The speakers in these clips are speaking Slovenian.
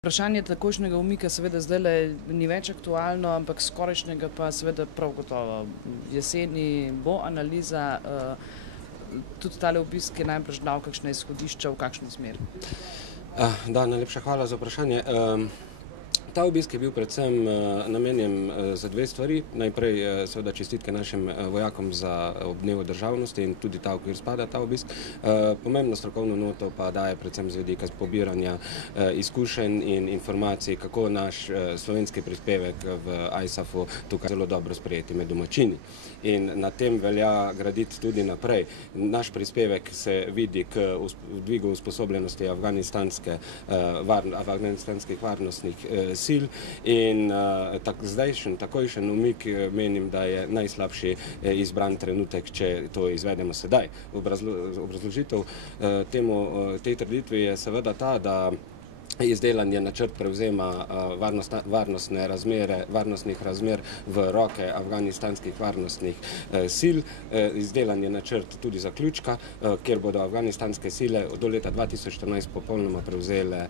Vprašanje takojšnjega umika seveda zdajle ni več aktualno, ampak skorajšnjega pa seveda prav gotovo. Jeseni bo analiza, tudi tale obisk je najbrž dal kakšna izhodišča, v kakšno smer? Da, najlepša hvala za vprašanje. Ta obisk je bil predvsem namenjen za dve stvari. Najprej seveda čestitke našim vojakom za ob dnevu državnosti in tudi ta okvir spada ta obisk. Pomembno strokovno noto pa daje predvsem z vidika pobiranja izkušenj in informacij, kako naš slovenski prispevek v ISAF-u tukaj zelo dobro sprejeti med domačini. In na tem velja graditi tudi naprej. Naš prispevek se vidi k dvigu usposobljenosti afganistanskih varnostnih sil in takojšen umik menim, da je najslabši izbran trenutek, če to izvedemo sedaj. Obrazložitev tej trditvi je seveda ta, da izdelan je načrt prevzema varnostnih razmer v roke afganistanskih varnostnih sil. Izdelan je načrt tudi zaključka, kjer bodo afganistanske sile do leta 2014 popolnoma prevzele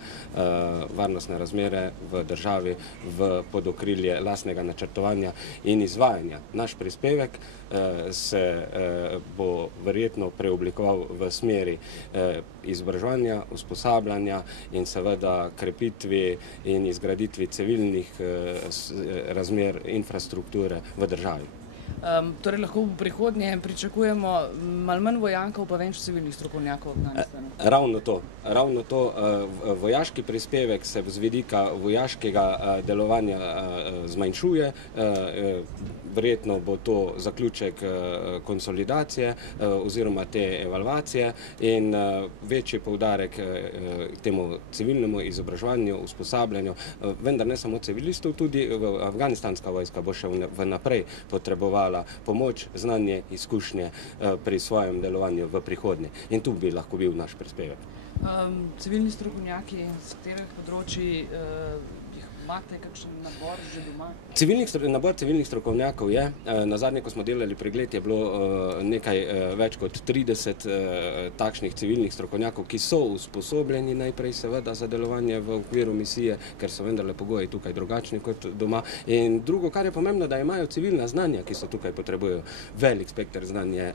varnostne razmere v državi pod okrilje lastnega načrtovanja in izvajanja. Naš prispevek se bo verjetno preoblikoval v smeri izobraževanja, usposabljanja in seveda krepitvi in izgraditvi civilnih razmer infrastrukture v državi. Torej lahko v prihodnje pričakujemo malo manj vojakov, pa več civilnih strokovnjakov v Afganistanu? Ravno to. Vojaški prispevek se z vidika vojaškega delovanja zmanjšuje. Verjetno bo to zaključek konsolidacije oziroma te evalvacije in večji poudarek temu civilnemu izobraževanju, usposabljanju, vendar ne samo civilistov, tudi afganistanska vojska bo še vnaprej potrebovala pomoč, znanje, izkušnje pri svojem delovanju v prihodnje. In tu bi lahko bil naš prispevek. Civilni strokovnjaki, z katerih področji imate kakšen nabor že doma? Nabor civilnih strokovnjakov je. Nazadnje, ko smo delali pregled, je bilo nekaj več kot 30 takšnih civilnih strokovnjakov, ki so usposobljeni najprej seveda za delovanje v okviru misije, ker so vendarle pogoji tukaj drugačni kot doma. In drugo, kar je pomembno, da imajo civilna znanja, ki so tukaj potrebujejo. Velik spekter znanja.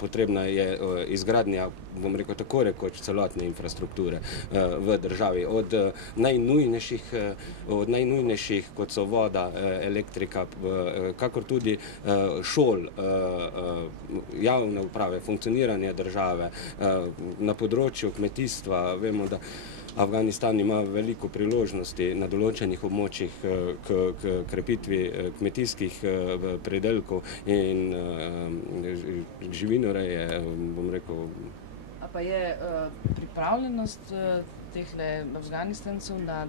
Potrebna je izgradnja, bom rekel, tako rekoč celotne infrastrukture v državi. Od najnujnejših, kot so voda, elektrika, kakor tudi šol, javne uprave, funkcioniranje države. Na področju kmetijstva vemo, da Afganistan ima veliko priložnosti na določenih območjih k krepitvi kmetijskih pridelkov in živinoreje, bom rekel. A pa je pripravljenost tehle Afganistancev na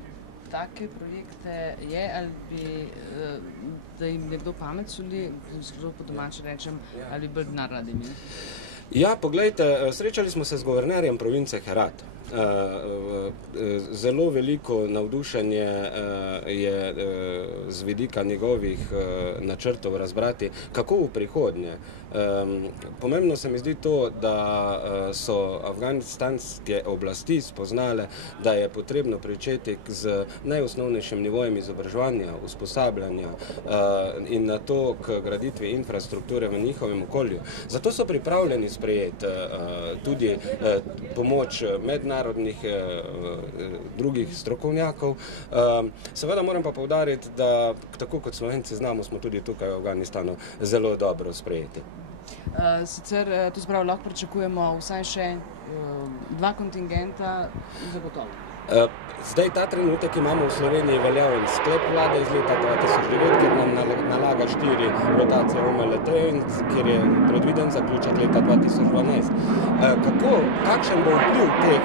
take projekte je, ali bi, da jim nekdo pamet soli, zelo po domače rečem, ali bi denar radi imeli? Ja, poglejte, srečali smo se z guvernerjem province Herat. Zelo veliko navdušenje je z vidika njegovih načrtov razbrati, kako v prihodnje. Pomembno se mi zdi to, da so afganistanske oblasti spoznale, da je potrebno pričeti z najosnovnejšim nivojem izobraževanja, usposabljanja in na to k graditvi infrastrukture v njihovem okolju. Zato so pripravljeni sprejeti tudi pomoč mednarodnih drugih strokovnjakov. Seveda moram pa poudariti, da tako kot Slovenci znamo, smo tudi tukaj v Afganistanu zelo dobro sprejeti. Sicer, to se pravi, lahko pričakujemo vsaj še 2 kontingenta zagotovo. Zdaj, ta trenutek imamo v Sloveniji veljaven sklep vlade iz leta 2009, kjer nam nalaga 4 rotacije OMLT-jev in kjer je predviden zaključek leta 2012. Kakšen bo vpliv teh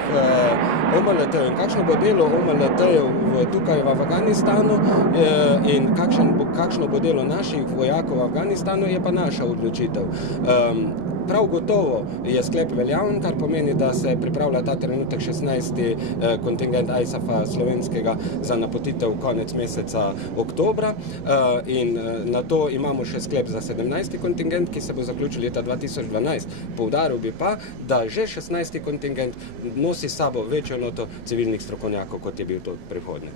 OMLT-jev in kakšno bo delo OMLT-jev tukaj v Afganistanu in kakšno bo delo naših vojakov v Afganistanu, je pa naša odločitev. Prav gotovo je sklep veljaven, kar pomeni, da se pripravlja ta trenutek 16. kontingent ISAF-a slovenskega za napotitev konec meseca oktobra in na to imamo še sklep za 17. kontingent, ki se bo zaključil leta 2012. Poudaril bi pa, da že 16. kontingent nosi s sabo večjo noto civilnih strokovnjakov, kot je bil to predhodni.